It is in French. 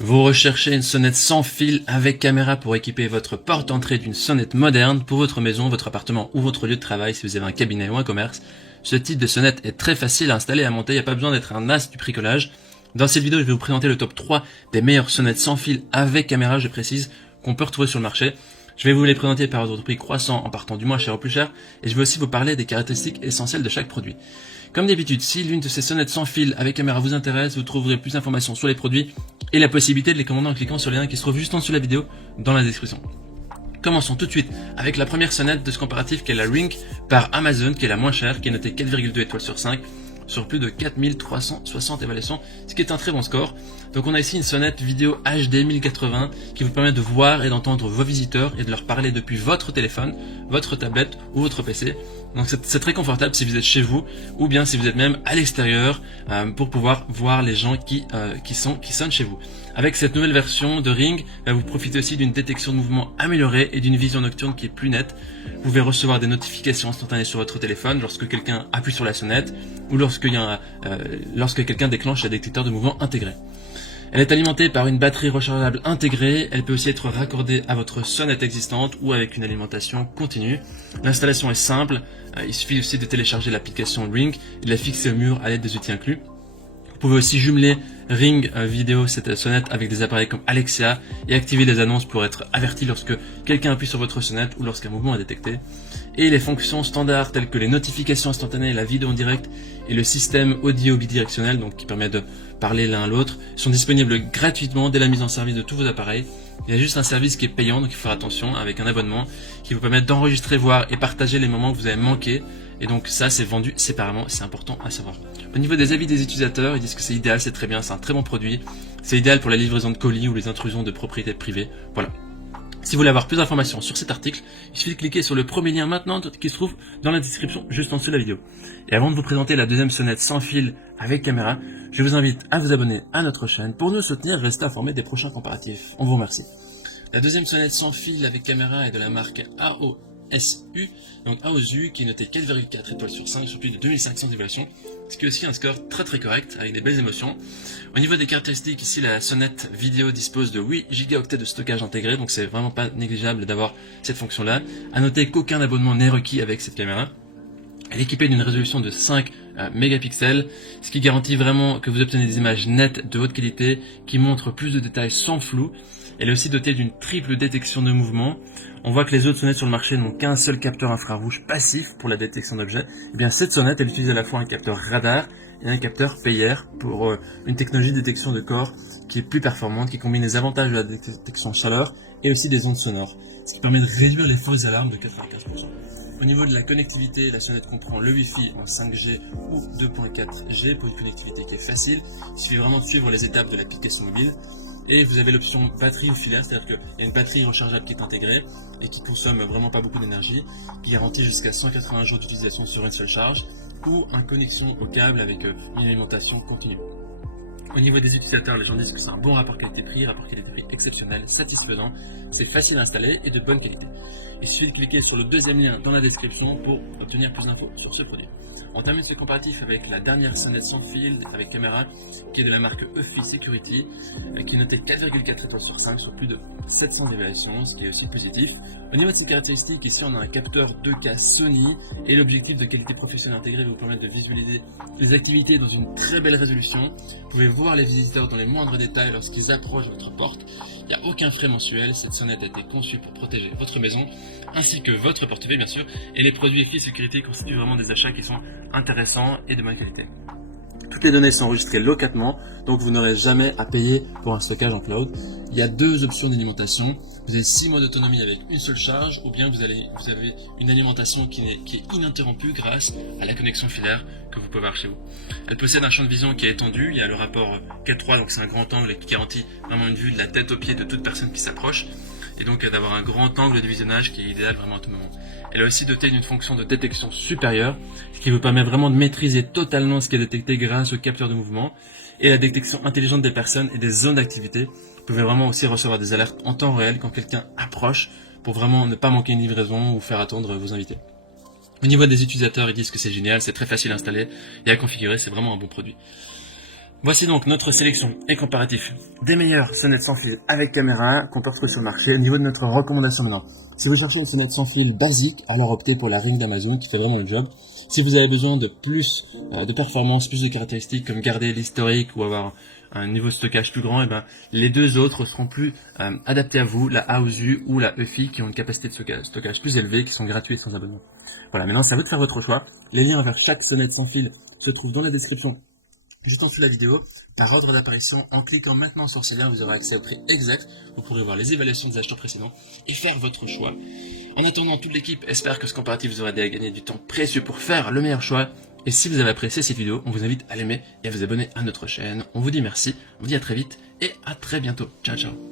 Vous recherchez une sonnette sans fil avec caméra pour équiper votre porte d'entrée d'une sonnette moderne pour votre maison, votre appartement ou votre lieu de travail si vous avez un cabinet ou un commerce. Ce type de sonnette est très facile à installer et à monter, il n'y a pas besoin d'être un as du bricolage. Dans cette vidéo, je vais vous présenter le top 3 des meilleures sonnettes sans fil avec caméra, je précise, qu'on peut retrouver sur le marché. Je vais vous les présenter par ordre de prix croissant en partant du moins cher au plus cher, et je vais aussi vous parler des caractéristiques essentielles de chaque produit. Comme d'habitude, si l'une de ces sonnettes sans fil avec caméra vous intéresse, vous trouverez plus d'informations sur les produits et la possibilité de les commander en cliquant sur le lien qui se trouve juste en dessous de la vidéo dans la description. Commençons tout de suite avec la première sonnette de ce comparatif qui est la Ring par Amazon, qui est la moins chère, qui est notée 4,2 étoiles sur 5 sur plus de 4360 évaluations, ce qui est un très bon score. Donc on a ici une sonnette vidéo HD 1080 qui vous permet de voir et d'entendre vos visiteurs et de leur parler depuis votre téléphone, votre tablette ou votre PC. Donc c'est très confortable si vous êtes chez vous ou bien si vous êtes même à l'extérieur pour pouvoir voir les gens qui sonnent chez vous. Avec cette nouvelle version de Ring, vous profitez aussi d'une détection de mouvement améliorée et d'une vision nocturne qui est plus nette. Vous pouvez recevoir des notifications instantanées sur votre téléphone lorsque quelqu'un appuie sur la sonnette ou lorsque quelqu'un déclenche un détecteur de mouvement intégré. Elle est alimentée par une batterie rechargeable intégrée, elle peut aussi être raccordée à votre sonnette existante ou avec une alimentation continue. L'installation est simple, il suffit aussi de télécharger l'application Ring et de la fixer au mur à l'aide des outils inclus. Vous pouvez aussi jumeler Ring vidéo, cette sonnette, avec des appareils comme Alexia et activer les annonces pour être averti lorsque quelqu'un appuie sur votre sonnette ou lorsqu'un mouvement est détecté. Et les fonctions standards telles que les notifications instantanées, la vidéo en direct et le système audio bidirectionnel, donc qui permet de parler l'un à l'autre, sont disponibles gratuitement dès la mise en service de tous vos appareils. Il y a juste un service qui est payant, donc il faut faire attention, avec un abonnement qui vous permet d'enregistrer, voir et partager les moments que vous avez manqués. Et donc ça, c'est vendu séparément, c'est important à savoir. Au niveau des avis des utilisateurs, ils disent que c'est idéal, c'est très bien, c'est un très bon produit. C'est idéal pour la livraison de colis ou les intrusions de propriétés privées. Voilà. Si vous voulez avoir plus d'informations sur cet article, il suffit de cliquer sur le premier lien maintenant qui se trouve dans la description juste en dessous de la vidéo. Et avant de vous présenter la deuxième sonnette sans fil avec caméra, je vous invite à vous abonner à notre chaîne pour nous soutenir et rester informés des prochains comparatifs. On vous remercie. La deuxième sonnette sans fil avec caméra est de la marque AOSU, donc AOSU qui est notée 4,4 étoiles sur 5 sur plus de 2500 évaluations, ce qui est aussi un score très correct avec des belles émotions. Au niveau des caractéristiques, ici la sonnette vidéo dispose de 8 Go de stockage intégré, donc c'est vraiment pas négligeable d'avoir cette fonction là. À noter qu'aucun abonnement n'est requis avec cette caméra. Elle est équipée d'une résolution de 5 mégapixels, ce qui garantit vraiment que vous obtenez des images nettes de haute qualité qui montrent plus de détails sans flou. Elle est aussi dotée d'une triple détection de mouvement. On voit que les autres sonnettes sur le marché n'ont qu'un seul capteur infrarouge passif pour la détection d'objets. Et bien cette sonnette, elle utilise à la fois un capteur radar et un capteur PIR pour une technologie de détection de corps qui est plus performante, qui combine les avantages de la détection chaleur et aussi des ondes sonores, ce qui permet de réduire les fausses alarmes de 95%. Au niveau de la connectivité, la sonnette comprend le Wi-Fi en 5G ou 2.4G pour une connectivité qui est facile. Il suffit vraiment de suivre les étapes de l'application mobile. Et vous avez l'option batterie filaire, c'est-à-dire qu'il y a une batterie rechargeable qui est intégrée et qui consomme vraiment pas beaucoup d'énergie, qui garantit jusqu'à 180 jours d'utilisation sur une seule charge, ou une connexion au câble avec une alimentation continue. Au niveau des utilisateurs, les gens disent que c'est un bon rapport qualité-prix exceptionnel, satisfaisant, c'est facile à installer et de bonne qualité. Il suffit de cliquer sur le deuxième lien dans la description pour obtenir plus d'infos sur ce produit. On termine ce comparatif avec la dernière sonnette sans fil avec caméra qui est de la marque Eufy Security qui est notée 4,4 étoiles sur 5 sur plus de 700 évaluations, ce qui est aussi positif. Au niveau de ses caractéristiques, ici on a un capteur 2K Sony et l'objectif de qualité professionnelle intégré vous permet de visualiser les activités dans une très belle résolution. Vous pouvez voir les visiteurs dans les moindres détails lorsqu'ils approchent votre porte. Il n'y a aucun frais mensuel, cette sonnette a été conçue pour protéger votre maison ainsi que votre portefeuille bien sûr, et les produits Eufy Security constituent vraiment des achats qui sont intéressants et de bonne qualité. Toutes les données sont enregistrées localement, donc vous n'aurez jamais à payer pour un stockage en cloud. Il y a deux options d'alimentation. Vous avez 6 mois d'autonomie avec une seule charge, ou bien vous avez une alimentation qui est ininterrompue grâce à la connexion filaire que vous pouvez avoir chez vous. Elle possède un champ de vision qui est étendu. Il y a le rapport 4:3, donc c'est un grand angle qui garantit vraiment une vue de la tête aux pieds de toute personne qui s'approche, et donc d'avoir un grand angle de visionnage qui est idéal vraiment à tout moment. Elle est aussi dotée d'une fonction de détection supérieure, ce qui vous permet vraiment de maîtriser totalement ce qui est détecté grâce au capteur de mouvement et la détection intelligente des personnes et des zones d'activité. Vous pouvez vraiment aussi recevoir des alertes en temps réel quand quelqu'un approche pour vraiment ne pas manquer une livraison ou faire attendre vos invités. Au niveau des utilisateurs, ils disent que c'est génial, c'est très facile à installer et à configurer, c'est vraiment un bon produit. Voici donc notre sélection et comparatif des meilleures sonnettes sans fil avec caméra qu'on peut retrouver sur le marché. Au niveau de notre recommandation maintenant, si vous cherchez une sonnette sans fil basique, alors optez pour la Ring d'Amazon qui fait vraiment le job. Si vous avez besoin de plus de performance, plus de caractéristiques comme garder l'historique ou avoir un niveau de stockage plus grand, et ben les deux autres seront plus adaptés à vous, la Aosu ou la EFI qui ont une capacité de stockage plus élevée, qui sont gratuits et sans abonnement. Voilà, maintenant c'est à vous de faire votre choix. Les liens vers chaque sonnette sans fil se trouvent dans la description juste en dessous de la vidéo, par ordre d'apparition. En cliquant maintenant sur ces liens, vous aurez accès au prix exact, vous pourrez voir les évaluations des acheteurs précédents et faire votre choix. En attendant, toute l'équipe espère que ce comparatif vous aura aidé à gagner du temps précieux pour faire le meilleur choix. Et si vous avez apprécié cette vidéo, on vous invite à l'aimer et à vous abonner à notre chaîne. On vous dit merci, on vous dit à très vite et à très bientôt. Ciao ciao.